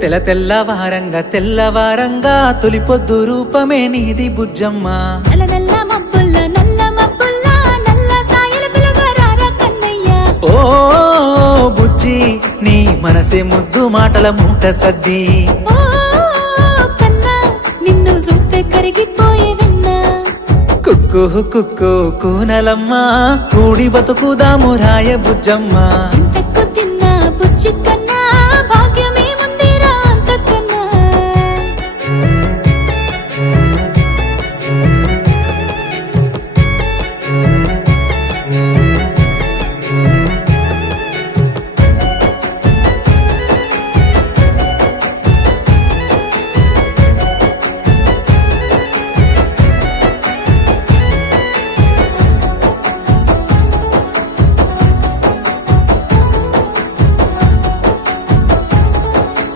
తెల్లవారంగా తెల్లవారంగా తొలి పొద్దు రూపమే నీది బుజ్జమ్మ. నల్ల నల్ల మబ్బుల్లా నల్ల మబ్బుల్లా నల్ల సాయల పిలగారా కన్నయ్య. ఓ బుజ్జి నీ మనసే ముద్దు మాటల మూట సద్ది. ఓ కన్నా నిన్ను చూస్తే కరిగిపోయే విన్నా. కుక్కు కుక్కు కూనలమ్మ కూడి బతుకుదాము రాయ బుజ్జమ్మ. ఇంతకు తిన్నా బుజ్జి